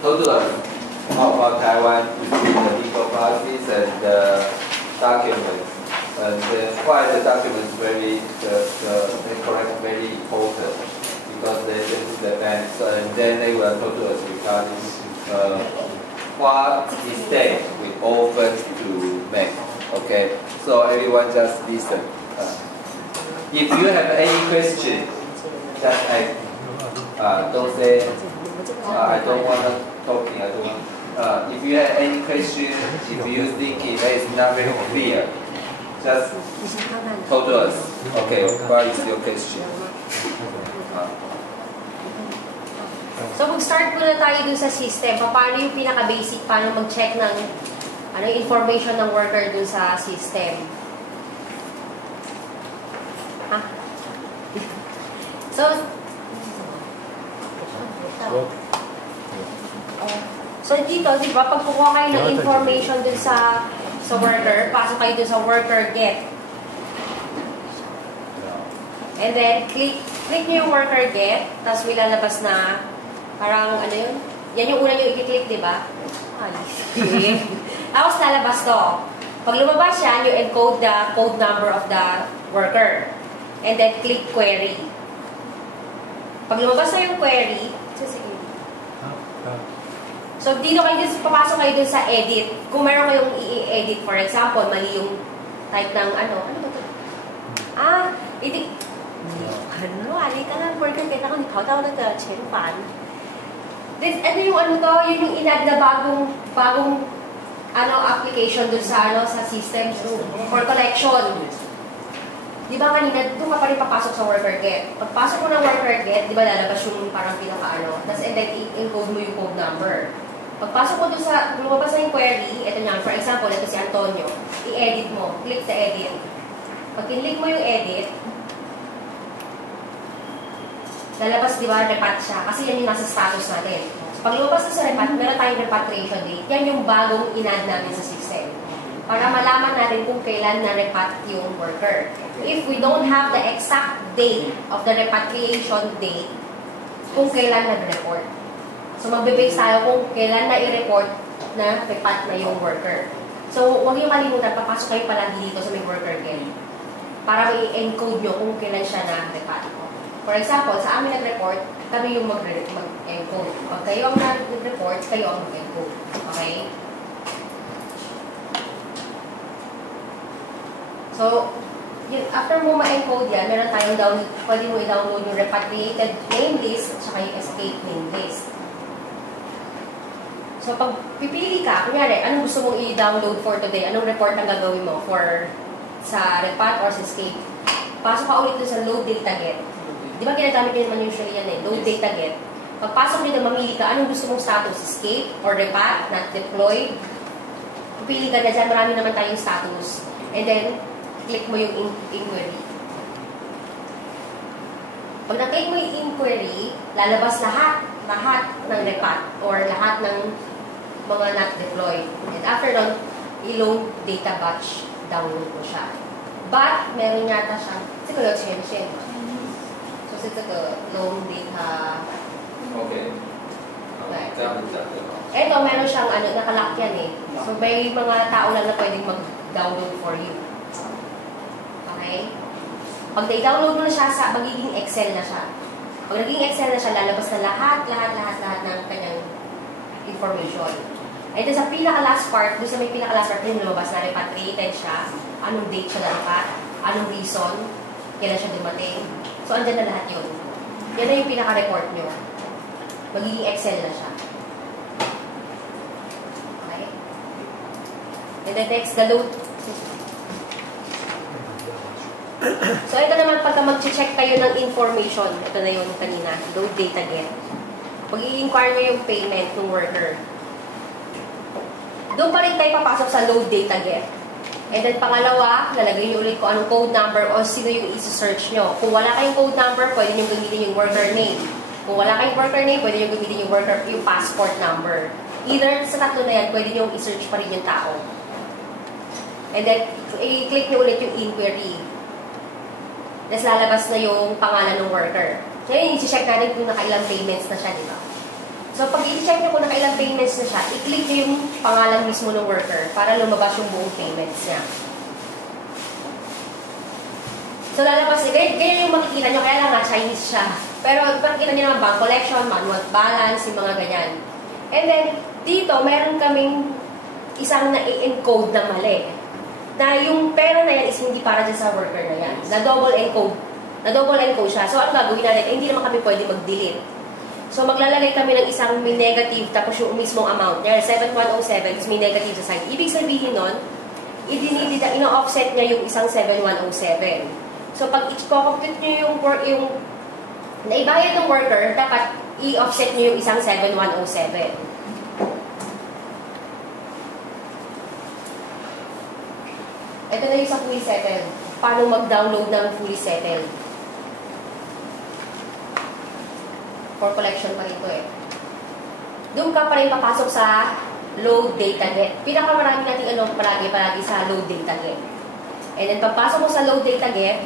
total of Taiwan between the legal policies and the documents. And why the documents very correct very important because they send to the bank, and then they will talk to us regarding what mistake we often to make. Okay, so everyone just listen. If you have any question, just don't say I don't want to talking. I don't want. If you have any question, if you think it is not very clear, just talk to us. Okay, what is your question? So, mag-start muna tayo dun sa system. Paano yung pinaka-basic, paano mag-check ng information ng worker dun sa system. Ha? So dito, di ba, pag kukuha kayo ng information dun sa worker, pasok kayo dun sa worker get. And then, click nyo yung worker get, tapos may lalabas na parang, ano yun? Yan yung una nyo i-click, di ba? Ay, tapos lalabas to. Pag lumabas yan, you encode the code number of the worker. And then, click query. Pag lumabas na yung query, so, dito kayo, papasok kayo dun sa edit. Kung meron kayong i-edit, for example, mali yung type ng ano ba ito? Ali ka lang, worker, kaya ako, ikaw tawag na ito, Chenpan. Ano yung ano to? Yun yung inad na bagong application dun sa sa system for collection. Di ba kanina, doon ka pa rin papasok sa worker get. Pagpasok mo ng worker get, di ba lalabas yung parang pinaka-ano, tapos and then i-encode mo yung code number. Pagpasok mo doon sa, lumabas na yung query, ito nga, for example, ito si Antonio, i-edit mo, click sa edit. Pag kinlik mo yung edit, lalabas, di ba, repat siya, kasi yan yung nasa status natin. Pag lumabas na sa repat, meron tayong repatriation date, yan yung bagong in-add namin sa system. Para malaman natin kung kailan na-repat yung worker. If we don't have the exact date of the repatriation date, kung kailan nag-report. So, magbe-base tayo kung kailan na i-report na repat na yung worker. So, huwag niyo kalimutan, papasok kayo palagi dito sa may worker get. Para i-encode nyo kung kailan siya na-repat. For example, sa amin nag-report, kami yung mag-encode. Pag kayo ang nag-report, kayo ang mag-encode. Okay? So, after mo ma-encode yan, meron tayong pwede mo i-download yung repatriated name list at saka yung escape name list. So, pag pipili ka, kunyari, anong gusto mong i-download for today? Anong report ang gagawin mo sa repat or sa escape? Pasok ka ulit sa load data get. Di ba ginagamit nyo naman usually yan load data get. Pagpasok nyo na mamili ka, anong gusto mong status? Escape or repat, not deployed? Pipili ka na dyan, marami naman tayong status. And then, click mo yung inquiry. Pag na-click mo yung inquiry, lalabas lahat ng repat or lahat ng mga not deployed. And after nun, i-load data batch, download mo siya. But, meron yata siya, 这个有权限嘛？就是这个 load data. Okay. Ito, meron siyang nakalock yan eh. So, may mga tao lang na pwedeng mag-download for you. Okay? Pag na-download mo na siya, magiging Excel na siya. Pag naging Excel na siya, lalabas na lahat ng kanyang information. Ito sa pinaka-last part, doon sa may pinaka-last part, yung lumabas na repatriated siya, anong date siya nalipat, anong reason, kailan siya dumating. So, andyan na lahat yun. Yan na yung pinaka-report nyo. Magiging Excel na siya. Okay? And then next, the load. So, ito naman, pagka mag-check kayo ng information, ito na yung kanina, load data get. Pag i-inquire nyo yung payment ng worker, doon pa rin tayo papasok sa load data get. And then, pangalawa, lalagay nyo ulit kung anong code number o sino yung isi-search nyo. Kung wala kayong code number, pwede nyo gamitin yung worker name. Kung wala kayong worker name, pwede nyo gamitin yung passport number. Either sa tatlo na yan, pwede nyo i-search pa rin yung tao. And then, i-click nyo ulit yung inquiry. Tapos lalabas na yung pangalan ng worker. So, yun, i-check natin kung nakailang payments na siya, di ba? So, So, pag i-check nyo kung nakailang payments na siya, i-click nyo yung pangalan mismo ng worker para lumabas yung buong payments niya. So, lalabas, ganyan yung makikita nyo, kaya lang nga Chinese siya. Pero, makikita nyo naman bank collection, manual balance, yung mga ganyan. And then, dito, meron kaming isang na-encode na mali. Na yung pera na yan is hindi para dyan sa worker na yan. Na-double encode siya. So, ano gagawin natin? Hindi naman kami pwede mag-delete. So, maglalagay kami ng isang may negative tapos yung mismong amount. There, 7107, tapos may negative sa side. Ibig sabihin nun, ino-offset niya yung isang 7107. So, pag i-compute niyo yung naibayad ng worker, dapat i-offset niyo yung isang 7107. Ito na yung sa fully settled. Paano mag-download ng fully settled? For collection pa rin ito eh. Doon ka pa rin papasok sa load data get. Pinakamarami natin palagi sa load data get. And then pagpasok mo sa load data get,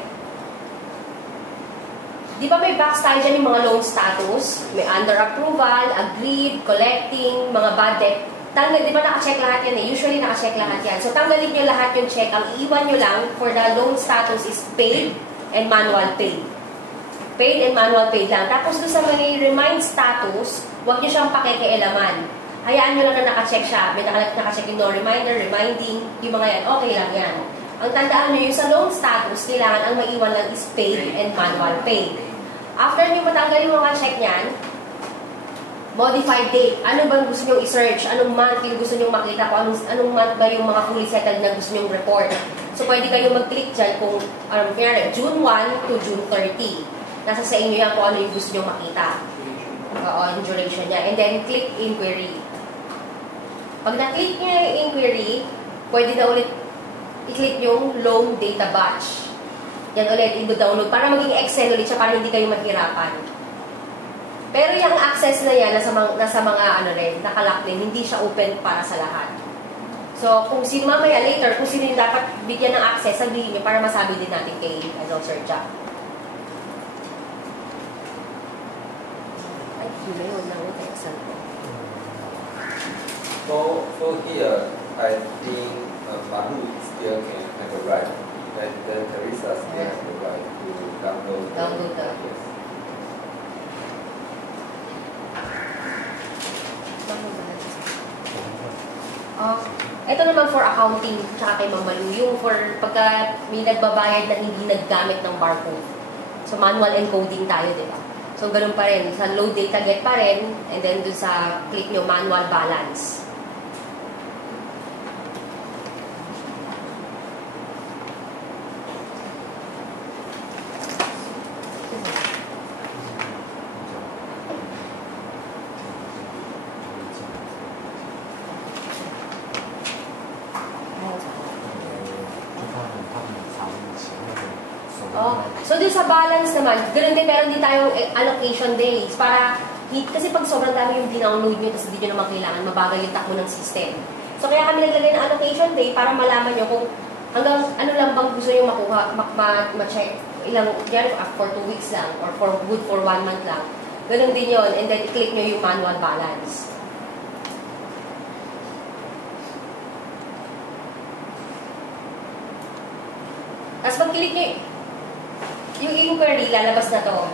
di ba may box tayo dyan yung mga loan status? May under approval, agreed, collecting, mga bad debt. Di ba naka-check lahat yan eh? Usually naka-check lahat yan. So tanggalin nyo lahat yung check. Ang iiwan nyo lang for the loan status is paid and manual paid. Paid and manual paid lang. Tapos doon sa mga remind status, huwag nyo siyang pakikialaman. Hayaan nyo lang na naka-check siya. May naka-check yung no reminder, reminding, yung mga yan, okay lang yan. Ang tandaan nyo, yung sa loan status, kailangan ang maiwan lang is paid and manual paid. After nyo matanggal yung mga check niyan, modified date. Ano bang gusto nyo i-search? Anong month yung gusto nyo makita ko? Anong month ba yung mga fully settled na gusto nyo report? So, pwede kayo mag-click dyan kung, June 1 to June 30. Nasa sa inyo yan kung ano yung gusto nyo makita. Yung duration niya. And then, click inquiry. Pag na-click nyo yung inquiry, pwede na ulit i-click yung loan data batch. Yan ulit, i-download para maging Excel ulit siya para hindi kayo mahirapan. Pero yung access na yan, nasa mga nakalock din, hindi siya open para sa lahat. So, kung sino mamaya later, kung sino yung dapat bigyan ng access, sabihin nyo para masabi din natin kay Sir Jack. Yun na yun, nang Excel ko. For here, I think Manu still can have a right, and then Teresa still has the right to download the yes. Ito naman for accounting tsaka kay Mamalu, yung for pagka may nagbabayad na hindi naggamit ng barcode. So manual encoding tayo, di ba? So ganun pa rin, sa load data get pa rin, and then dun sa click nyo manual balance. So, dun sa balance naman, ganoon din, meron din tayong allocation days para, kasi pag sobrang dami yung dinownload nyo, tapos hindi nyo naman kailangan, mabagal yung takbo ng system. So, kaya kami naglagay ng allocation day para malaman nyo kung hanggang ano lang bang gusto nyo makuha, ma-check. Ilang, yan, for 2 weeks lang, or good for 1 month lang. Ganoon din yun, and then i-click nyo yung manual balance. Tapos pag-click nyo, yung inquiry, lalabas na to.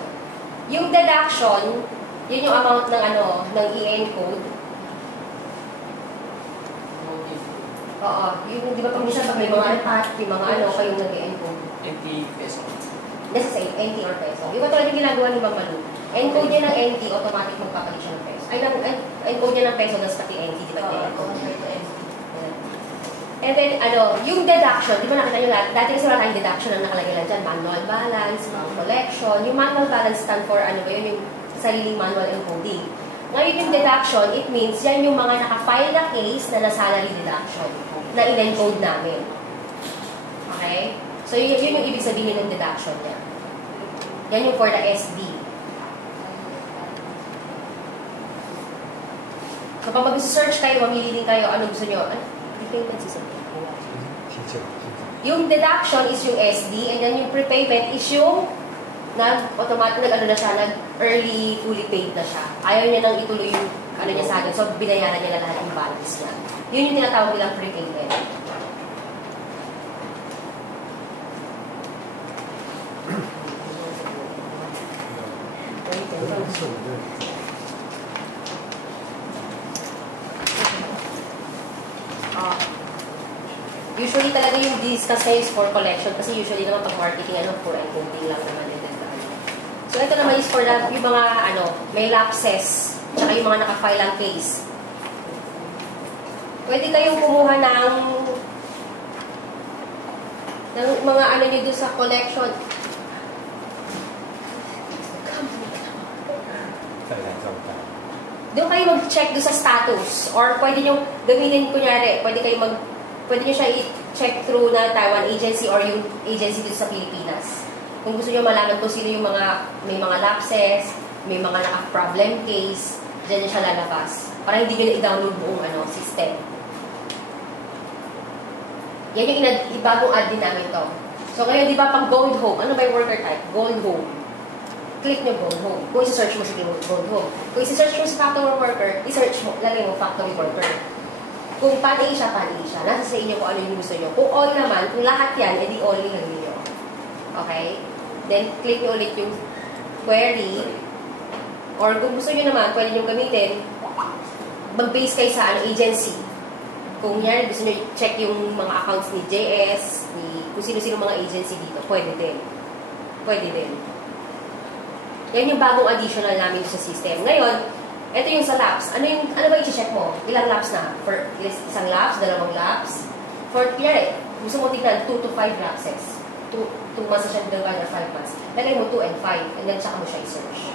Yung deduction, yun yung amount ng ng i-encode. Oo. Yung, di ba pag minsan pag may mga repat, yung mga kayong nag-i-encode. NT peso. Nasa sa'yo, NT or peso. Yung katulad yung ginagawa ni Ma'am Malu. Encode niya ng NT, automatic magpapalit siya ng peso. Ay, encode niya ng peso, tapos pati NT, di ba? And then, yung deduction, di ba nakita nyo lahat? Dati kasi wala tayong deduction ang nakalagay lang dyan. Manual balance, collection. Yung manual balance stand for yun yung sariling manual encoding. Ngayon yung deduction, it means yan yung mga naka-file na case na salary deduction na in-encode namin. Okay? So, yun yung ibig sabihin ng deduction niya. Yan yung for the SD. So, pag mag-search kayo, mamili din kayo, ano gusto nyo? Prepayment is yung deduction is yung SD, and then yung prepayment is yung automatic na siya, nag-early fully paid na siya. Ayaw niya nang ituloy yung ano niya sa akin. So, binayaran niya na lahat ng balance niya. Yun yung tinatawag nilang prepayment. Usually talaga yung discuss kayo is for collection kasi usually naman pag marketing for encoding lang naman yun. So ito naman is for yung mga may lapses tsaka yung mga naka-file ang case. Pwede kayong kumuha ng mga nyo doon sa collection. Doon kayo mag-check doon sa status or pwede nyo gamitin kunyari, pwede nyo siya i-check through na Taiwan agency or yung agency dito sa Pilipinas. Kung gusto nyo malaman kung sino yung may mga lapses, may mga naka-problem case, dyan nyo siya lalabas. Para hindi nyo na i-download buong system. Yan yung ibagong add din namin to. So ngayon, di ba pag gold home, ano ba yung worker type? Gold home. Click nyo gold home. Kung isi-search mo siya gold home. Kung isi-search mo sa factory worker, i-search mo, lagay mo factory worker. Kung pan-A siya, pan-A siya. Nasa sa inyo kung ano yung gusto nyo. Kung all naman, kung lahat yan, edi all lang ninyo. Okay? Then, click nyo ulit yung query. Or kung gusto nyo naman, pwede nyo gamitin, mag-base kayo sa agency. Kung yan, gusto nyo check yung mga accounts ni JS, kung sino-sino mga agency dito, pwede din. Pwede din. Yan yung bagong additional namin sa system. Ngayon, ito yung sa laps. Ano ba i-check mo? Ilang laps na? For isang laps, dalawang laps? For clear gusto mo tignan 2 to 5 lapses. 2 months na siya dalawa or 5 months. Lagay mo 2 and 5 and then saka mo siya i-search.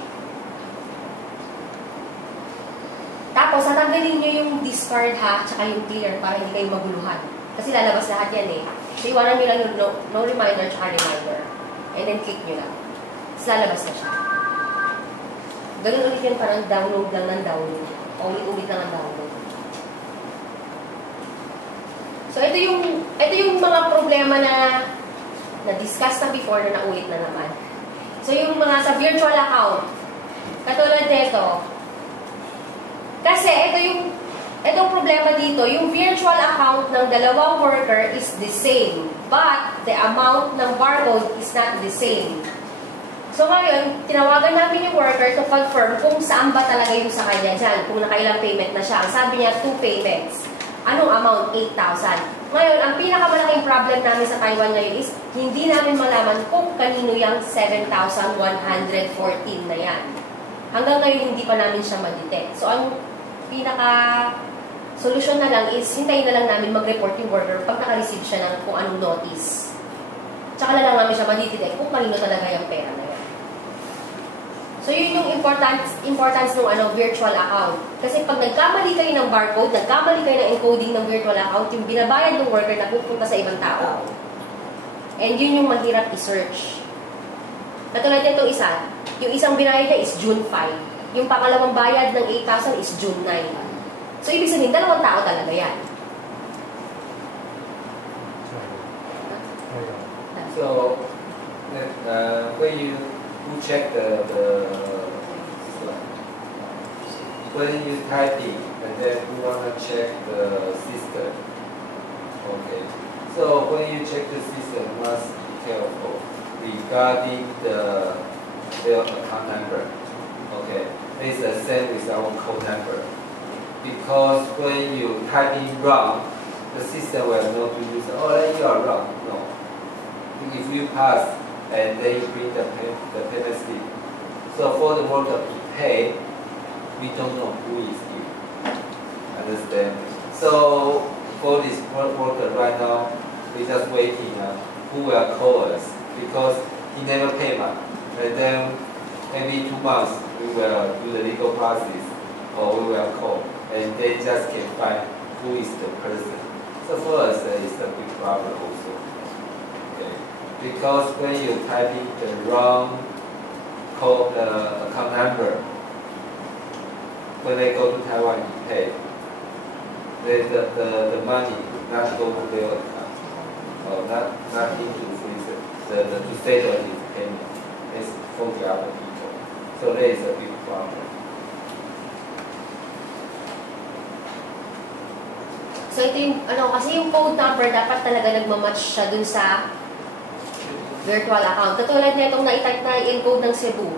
Tapos, tatanggalin nyo yung discard tsaka yung clear para hindi kayo maguluhan. Kasi lalabas lahat yan So, iwanan nyo lang yung no reminder tsaka reminder. And then click nyo lang. Tapos lalabas na siya. Ganun ulit yan, parang download lang ng download. Ulit-ulit lang ang download. So, ito yung mga problema na discuss na before na naulit na naman. So, yung mga sa virtual account, katulad nito, kasi itong problema dito, yung virtual account ng dalawang worker is the same, but the amount ng barcode is not the same. So ngayon, tinawagan namin yung worker to confirm kung saan ba talaga yung sa kanya dyan, kung nakailang payment na siya. Ang sabi niya, 2 payments. Anong amount? 8,000. Ngayon, ang pinakamalaking problem namin sa Taiwan ngayon is hindi namin malaman kung kanino yung 7,114 na yan. Hanggang ngayon, hindi pa namin siya ma-detect. So, ang pinaka-solusyon na lang is hintayin na lang namin mag-report yung worker pag naka-receive siya ng kung anong notice. Tsaka na lang namin siya ma-detect kung kanino talaga yung pera na yan. So, yun yung importance ng virtual account. Kasi pag nagkamali kayo ng barcode, nagkamali kayo ng encoding ng virtual account, yung binabayad ng worker na pupunta sa ibang tao. And yun yung mahirap i-search. Katulad nitong isa, yung isang binayad niya is June 5. Yung pangalawang bayad ng 8,000 is June 9. So, ibig sabihin, dalawang tao talaga yan. So, when you check when you typing and then you want to check the system. Okay. So when you check the system, you must be careful regarding their account number. Okay. It's the same with our code number. Because when you type in wrong, the system will know to use, you are wrong. No. If you pass, and then you bring the payment slip. So for the worker to pay, we don't know who is you. Understand? So for this worker right now, we're just waiting who will call us because he never paid money. And then maybe 2 months we will do the legal process or we will call and they just can find who is the person. So for us, it's a big problem also. Because when you type in the wrong account number, when they go to Taiwan to pay, the money not go to their account, or not into freezer. To settle his payment is for the other people. So there is a big problem. So ito yung, kasi yung code number dapat talaga nagmamatch siya dun sa virtual account. Katulad na itong na-type na i-encode ng Cebu.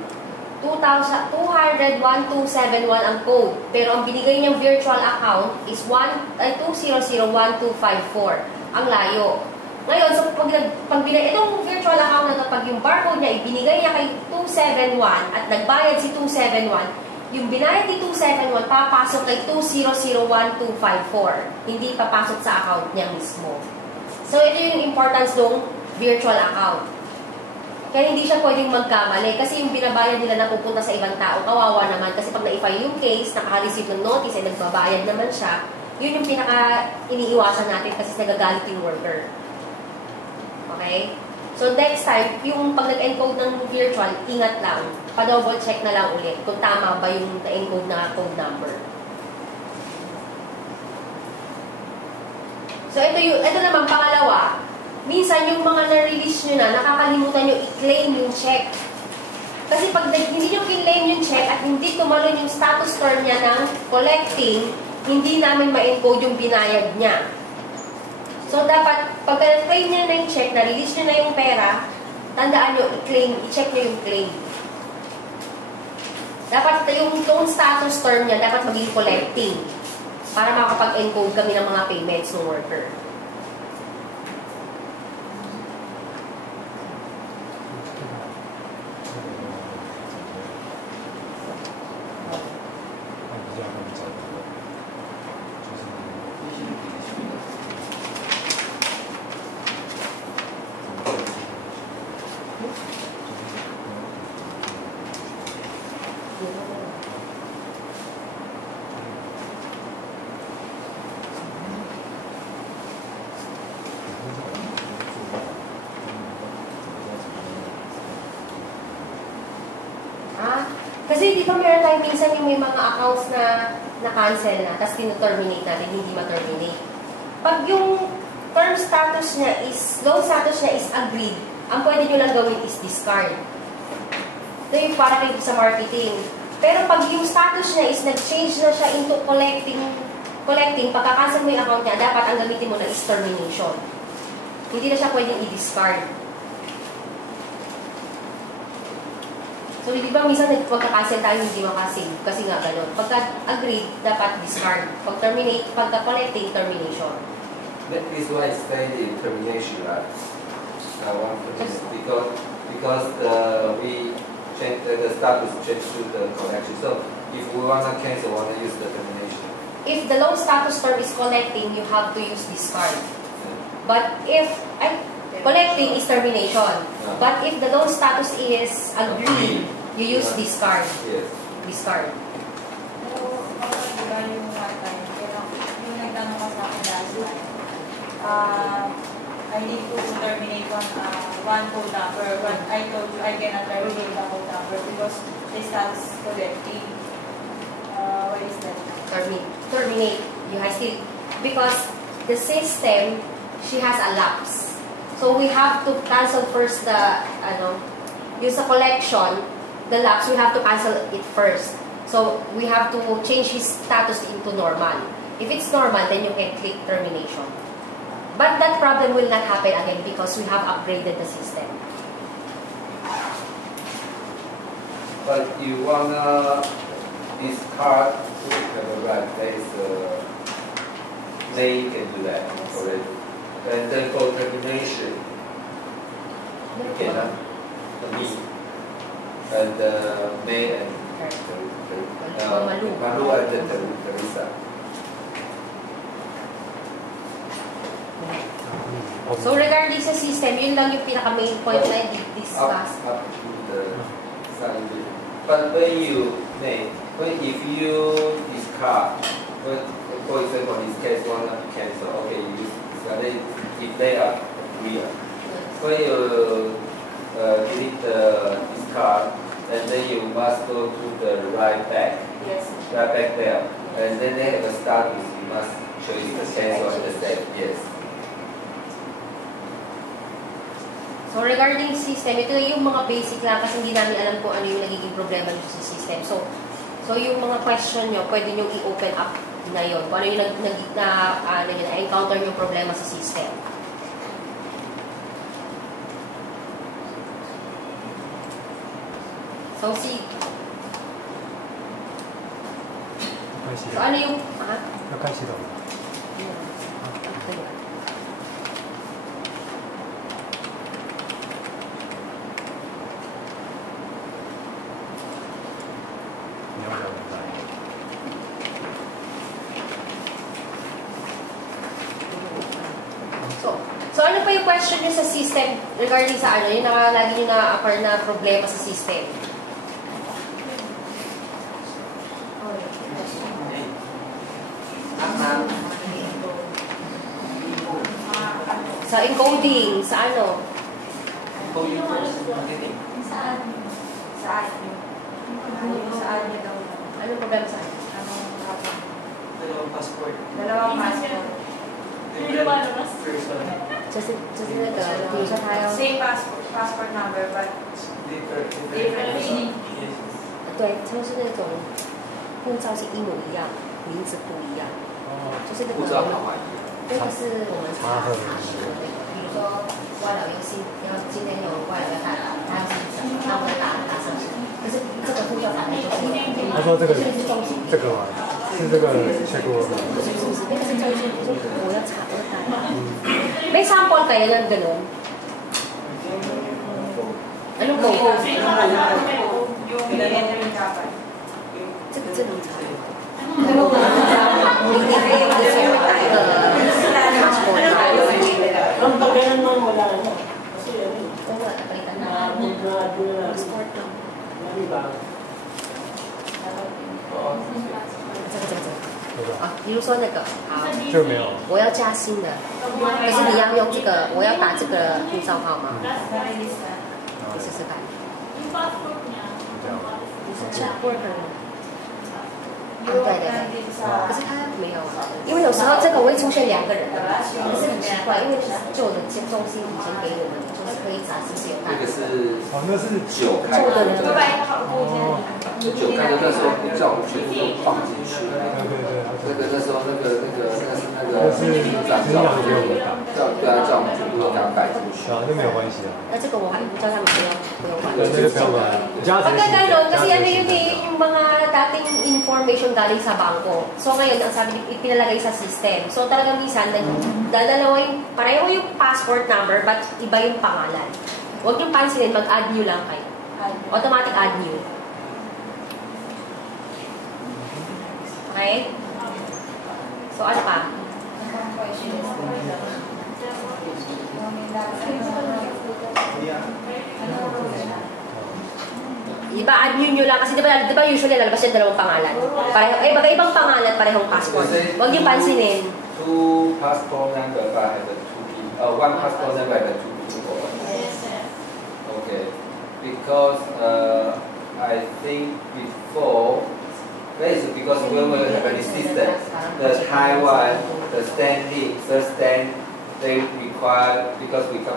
200-1271 ang code. Pero ang binigay niyang virtual account is 200-1254. Ang layo. Ngayon, so pag itong virtual account na ito, pag yung barcode niya, ibinigay niya kay 271 at nagbayad si 271, yung binayad ni 271, papasok kay 2001254. Hindi papasok sa account niya mismo. So, ito yung importance ng virtual account. Kaya hindi siya pwedeng magkamali kasi yung binabayad nila na pupunta sa ibang tao, kawawa naman. Kasi pag na-file yung case, nakaka-receive ng notice, ay nagbabayad naman siya, yun yung pinaka-iniiwasan natin kasi nagagalit yung worker. Okay? So, next time, yung pag nag-encode ng virtual, ingat lang. Pa-double check na lang ulit kung tama ba yung na-encode na code number. So, ito naman, pangalawa. Minsan, yung mga na-release nyo na, nakakalimutan nyo i-claim yung check. Kasi pag hindi nyo i-claim yung check at hindi tumalon yung status term niya ng collecting, hindi namin ma-encode yung binayad niya. So, dapat, pag na-claim nyo na yung check, na-release nyo na yung pera, tandaan nyo, i-check nyo yung claim. Dapat yung loan status term niya, dapat maging collecting para makapag-encode kami ng mga payments ng worker. Kasi di ba meron tayong minsan yung may mga accounts na na-cancel na, tapos tino-terminate natin, hindi ma-terminate. Pag yung term status niya is, loan status niya is agreed, ang pwede nyo lang gawin is discard. Ito yung para kayo sa marketing. Pero pag yung status niya is nag-change na siya into collecting, pagka-cancel mo yung account niya, dapat ang gamitin mo na is termination. Hindi na siya pwedeng i-discard. So, di ba minsan pagka-cancel tayo, hindi makasave. Kasi nga gano'n. Pagka-agreed, dapat discard. Pag-terminate, pagka-collecting, termination. That is why it's the termination, right? Because we change the status change to the collection. So, if we want to cancel, we want to use the termination. If the loan status term is collecting, you have to use discard. But if collecting is termination. But if the loan status is agreed, you use discard. Yes. Discard. So, diba yung one time, yung nagtanong ka sa akin last time, I need to terminate one code number, but I told you I cannot terminate the code number because this status collecting. What is that? Terminate. You have still, because the system, she has a lapse. So we have to cancel first the, yung sa collection, the lapse, we have to cancel it first. So we have to change his status into normal. If it's normal, then you can click termination. But that problem will not happen again because we have upgraded the system. But you wanna discard, right? There is they can do that already. And then for termination, you cannot. Me and May and Malu and Teresa. So regarding sa system, yun lang yung pinaka-main point na i-discuss. Up to the sign. But if you discard, for example, in this case, one cancel, okay, you discard it if they are real. When you delete the discard, and then you must go to the right back. Yes. Right back there. And then they have a status, you must choose the cancel and the save. Yes. So regarding system, ito yung mga basic lang kasi hindi namin alam kung ano yung nagiging problema nyo sa system. So yung mga question nyo, pwede nyo i-open up na yun. Kung ano yung na-encounter yung problema sa system. So, so ano yung... So ano pa yung question niyo sa system regarding sa ano, yung lagi nyo na-apar na problema sa system? Sa encoding, sa ano? Encoding first, Saan? Saan? Saan niyo daw? Anong problema sa ano? Dalawang passport. Dalawang passport. First one. Just sa tayo. Same passport number, but Different. different meaning. 对，就是那种护照是一模一样，名字不一样，就是那个护照号码一样。那个是我们查实的那个，比如说外劳要今天有外劳要打，他要是什么，那我们打上去。可是这个护照打的就是，他说这个是中心，这个吗？是这个check过吗？不是，那个是中心，我要查我要打。May sample kayo ng ganun? Anong go? yung enter yung dapat. 这个证明查。你可以用的是哪一个 passport？ Ang pagkailan mo wala na. Kasi ano, Oo, napalitan na. mag-graduate na. Passport lang. Di ba? 比如说那个，好，这个没有。我要加薪的，可是你要用这个，我要打这个护照号码，你试试看。你是 check worker 吗？对对对，可是他没有，因为有时候这个会出现两个人的，可是很奇怪，因为旧的接中心以前给我们就是可以查是有看。那个是那是九开的，旧的人。九开的那时候叫我们全部都放进去。对，那时候那个是叫我们全部都给他摆进去。那没有关系啊。那这个我还叫他们不用管。那个不用管。Pagka kasi ano yun yung mga dating information galing sa bangko. So ngayon, ang sabi, ipinalagay sa system. So talagang minsan, dadalawin, pareho yung passport number, but iba yung pangalan. Huwag yung pansinin, mag-add new lang kayo. Automatic add new. Okay? So ano pa? Diba, add nyo lang kasi diba usually lalabas yung dalawang pangalan. Pareho, ibang pangalan, parehong passport. Huwag nyo pansinin. Two passport number but have two people. One passport number have two people. Okay. Because I think before, because we will have a system. The Taiwan, the stand, they require because we come.